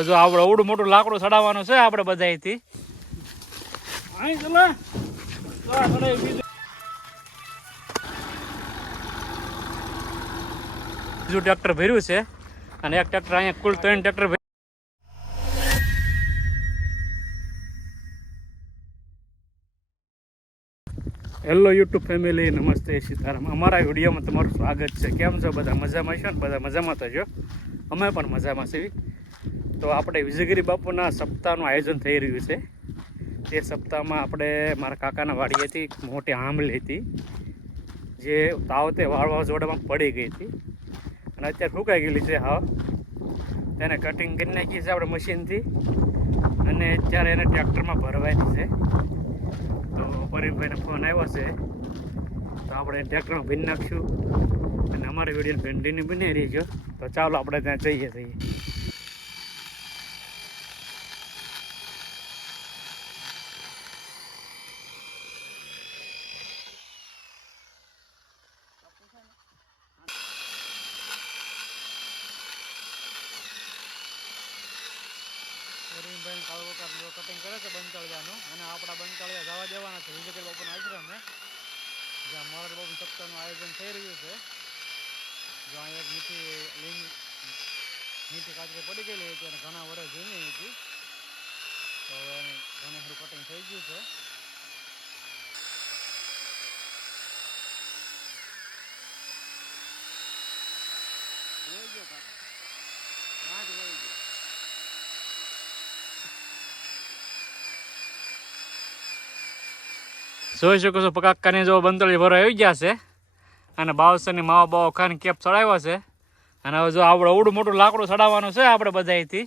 જો આપણે અવડું મોટું લાકડું ચડાવવાનું છે આપણે બધાથી. બીજું ટ્રેક્ટર ભર્યું છે અને એક ટ્રેક્ટર અહીંયા કુલ 3 ટ્રેક્ટર. હેલો યુટ્યુબ ફેમિલી, નમસ્તે, સીતારામ. અમારા વિડીયોમાં તમારું સ્વાગત છે. કેમ છો બધા? મજામાં છો ને? બધા મજામાં થજો. અમે પણ મજામાં છીએ. તો આપણે વિજયગીરી બાપુના સપ્તાહનું આયોજન થઈ રહ્યું છે. તે સપ્તાહમાં આપણે મારા કાકાના વાડીએથી મોટી આંબલી હતી જે તાવતે વાવાઝોડામાં પડી ગઈ હતી અને અત્યારે ફૂંકાઈ ગયેલી છે. હા, તેને કટિંગ કરી નાખી છે આપણે મશીનથી અને અત્યારે એને ટ્રેક્ટરમાં ભરવાની છે. તો પરીમભાઈનો ફોન આવ્યો છે તો આપણે ટ્રેક્ટરમાં ભરી નાખશું અને અમારી વિડીયો કન્ટિન્યુ બની રહી છે. તો ચાલો આપણે ત્યાં જઈએ છીએ. પરીમભાઈ કાળો કટિંગ કરે છે બંતળિયાનું અને આપણા બંતળિયા જવા દેવાના છે વિજયગીરી બાપુના આશ્રમે જ્યાં મોરારી બાપુ સપ્તાહનું આયોજન થઈ રહ્યું છે. જો અહીંયા એક મીઠી કાચરી પડી ગયેલી હતી અને ઘણા વર્ષ જૂની હતી તો એને ઘણું ખરું કટિંગ થઈ ગયું છે. જોઈ શકો છો પકાકાની જો બંતળી ભરો આવી ગયા છે અને બાવસરની માવા બાવો ખાને કેપ ચડાવ્યો છે અને હવે જો આપણે અવડું મોટું લાકડું ચડાવવાનું છે આપણે બધાથી.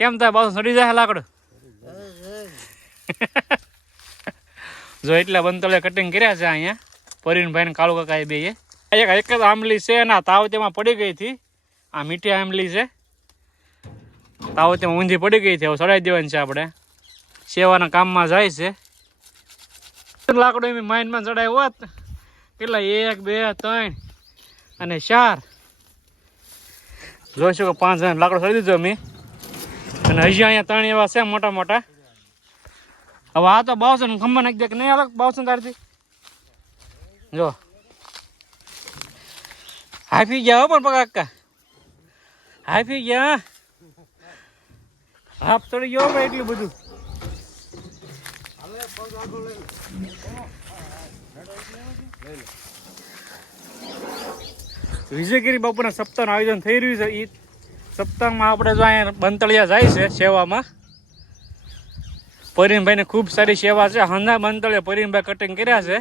કેમ થાય બાવસ ચડી જાય લાકડું? જો એટલા બંતળે કટિંગ કર્યા છે અહીંયા પરીનભાઈ ને કાળુ કાકા બે. એક જ આંબલી છે ના તાવ તેમાં પડી ગઈ હતી. આ મીઠી આંબલી છે, તાવ તેમાં ઊંધી પડી ગઈ હતી. હવે ચડાવી દેવાની છે. આપણે સેવાના કામમાં જાય છે. લાકડું એમ માઇન્ડમાં ચડાવ્યો હોત કેટલા 1 2 3 અને 4 જોઈશું કે 5 જણ લાકડું ચડી દીધું અમે અને હજી અહીંયા 3 એવા છે મોટા મોટા. હવે આ તો 52 ખંભા નાખી દે કે નહીં? અલગ 52 તારથી જો હાફી ગયા હો પણ પકાકા હાફી ગયા. હાફ ચડી ગયો ભાઈ એટલું બધું. વિજયગીરી બાપુના સપ્તાહનું આયોજન થઈ રહ્યું છે. એ સપ્તાહમાં આપણે જો અહીંયા બંતળિયા જાય છે સેવામાં. પરીમભાઈને ખૂબ સારી સેવા છે. હંધા બંતળિયા પરીમભાઈ કટિંગ કર્યા છે.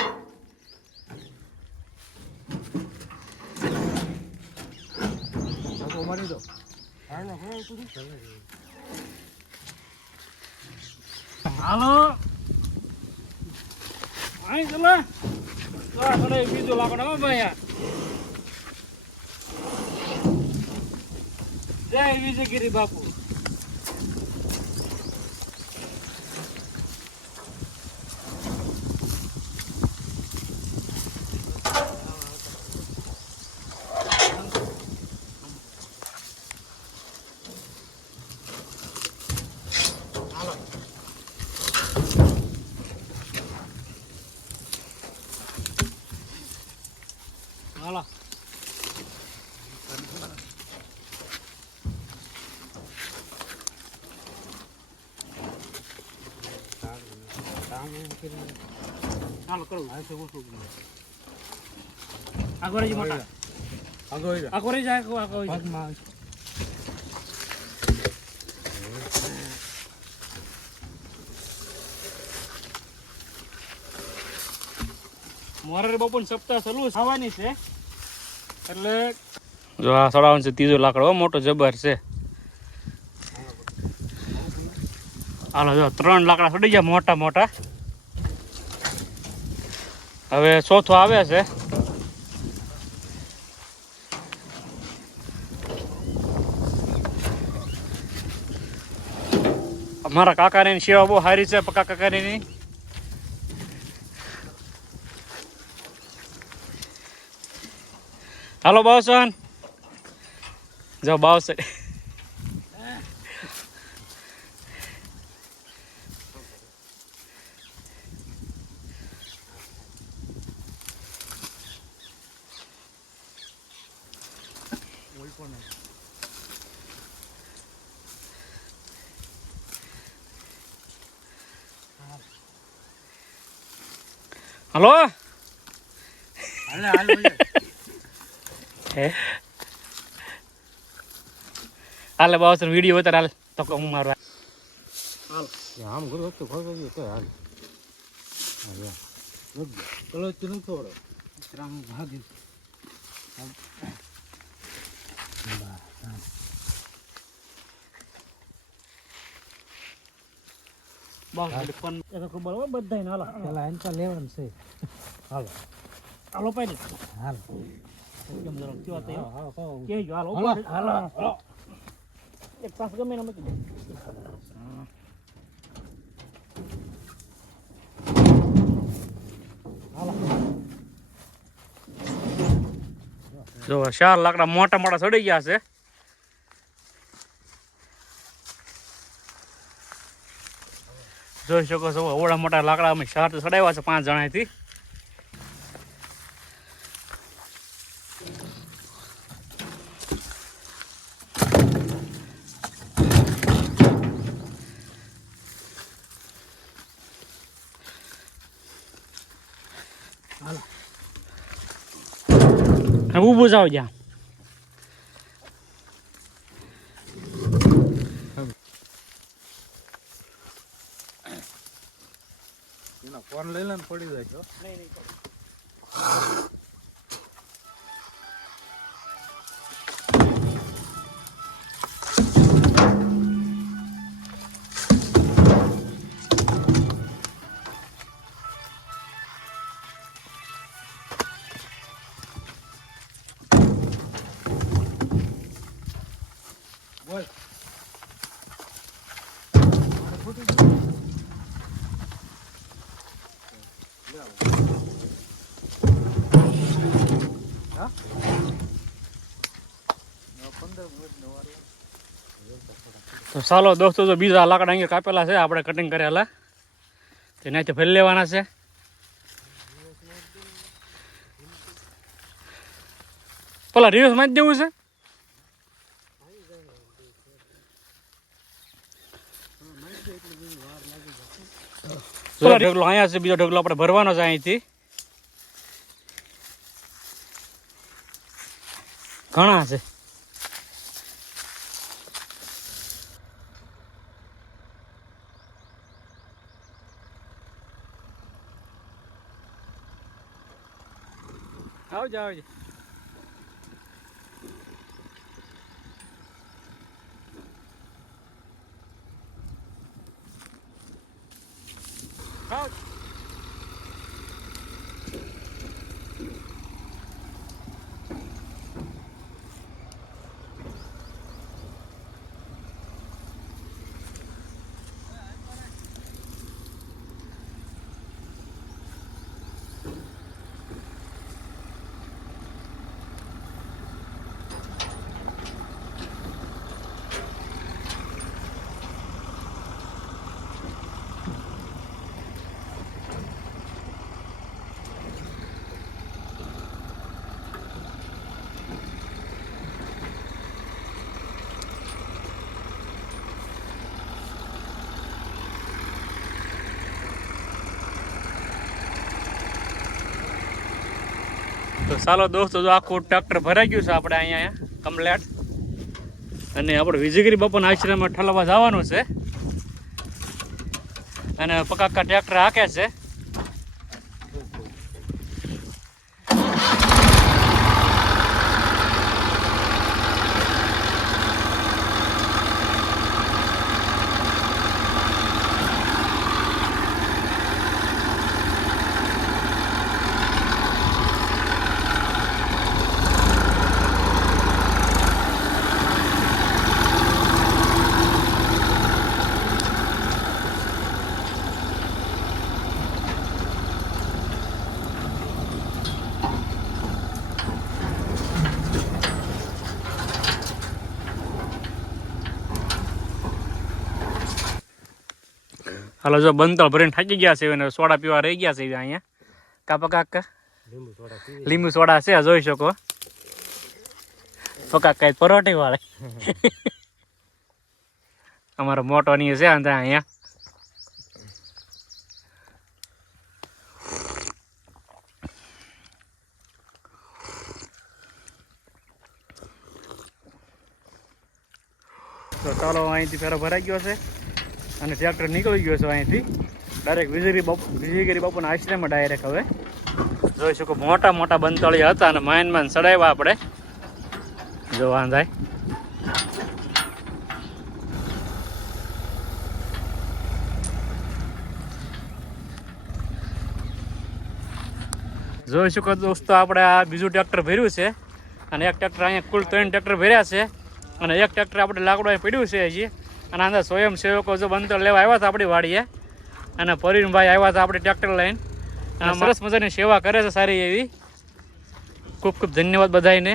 હાલો બીજું લાકડો ભાઈ. જય વિજયગીરી બાપુ. હાલો ચાલો કરું. આગળ જ મોટા આગળ જાય મોરારી બાપુની સપ્તાહ ચાલુ થવાની છે એટલે જો આ સડાવવાનું છે. ત્રીજો લાકડો મોટો જબર છે. હાલો જો 3 લાકડા ચડી ગયા મોટા મોટા. હવે ચોથો આવે છે. અમારા કાકાની સેવા બહુ સારી છે. પક્કા કાકાની હાલો બાવસન જો 62 હલો હાલે બાબા વિડીયો ઉતાર હાલ તો હું મારવા આમ ઘર વખતે ખોઈ તો હાલ કલો ચીન થોડો રામ ભાગી બધા હાલો પેલા એમ તો લેવાનું છે હાલો હાલો પાઈ હાલ કેમ જરો કેવા તૈયાર હા કેજો હાલો હાલો હાલો એક પાસ ગમે ને મૂકી દે જો 4 લાકડા મોટા મોટા ચડી ગયા છે જોઈ શકો છો ઓળા મોટા લાકડા અમે 4 તો ચડાવ્યા છે 5 જણાથી ઊભું જાવ જ્યાં એનો ફોન લઈ લે ને પડી જાય છો બોલ તો ચાલો દોસ્તો જો બીજા લાકડા અહીંયા કાપેલા છે આપણે કટિંગ કરેલા તેનાથી ફરી લેવાના છે પેલા રિવર્સ માં જ દેવું છે પેલા ઢગલો અહીંયા છે બીજો ઢગલો આપણે ભરવાનો છે અહીંથી ઘણા છે આવજો આવજો તો ચાલો દોસ્તો જો આખું ટ્રેક્ટર ભરાઈ ગયું છે આપણે અહીંયા કમ્પ્લેટ અને આપણે વિજયગીરી બાપાના આશ્રમમાં ઠલવા જવાનું છે અને પકાકા ટ્રેક્ટર હાકે છે હાલો જો બંતળ ભરીને થાકી ગયા છે અને સોડા પીવા રહી ગયા છે અહીંયા કાપા કાકા લીંબુ સોડા છે જોઈ શકો પકા કઈ પરોઠી વાળે અમારો મોટો ની છે અંદર અહીંયા તો ચાલો અહીંથી ફેરો ભરાઈ ગયો છે અને ટ્રેક્ટર નીકળી ગયો છે અહીંથી ડાયરેક્ટ વિજયગીરી બાપુના આશ્રમમાં ડાયરેક્ટ હવે જોઈ શકો મોટા મોટા બંતળિયા હતા અને માન ચડાવ્યા આપણે જો વાંધાય જોઈ શકો દોસ્તો આપણે આ બીજું ટ્રેક્ટર ભર્યું છે અને એક ટ્રેક્ટર અહીંયા કુલ 3 ટ્રેક્ટર ભર્યા છે અને એક ટ્રેક્ટર આપણે લાકડું અહીં પડ્યું છે હજી અને અંદર સ્વયંસેવકો જો બંતર લેવા આવ્યા હતા આપણી વાડીએ અને પરીનભાઈ આવ્યા હતા આપણે ટ્રેક્ટર લઈને અને સરસ મજાની સેવા કરે છે સારી એવી ખૂબ ખૂબ ધન્યવાદ બધાને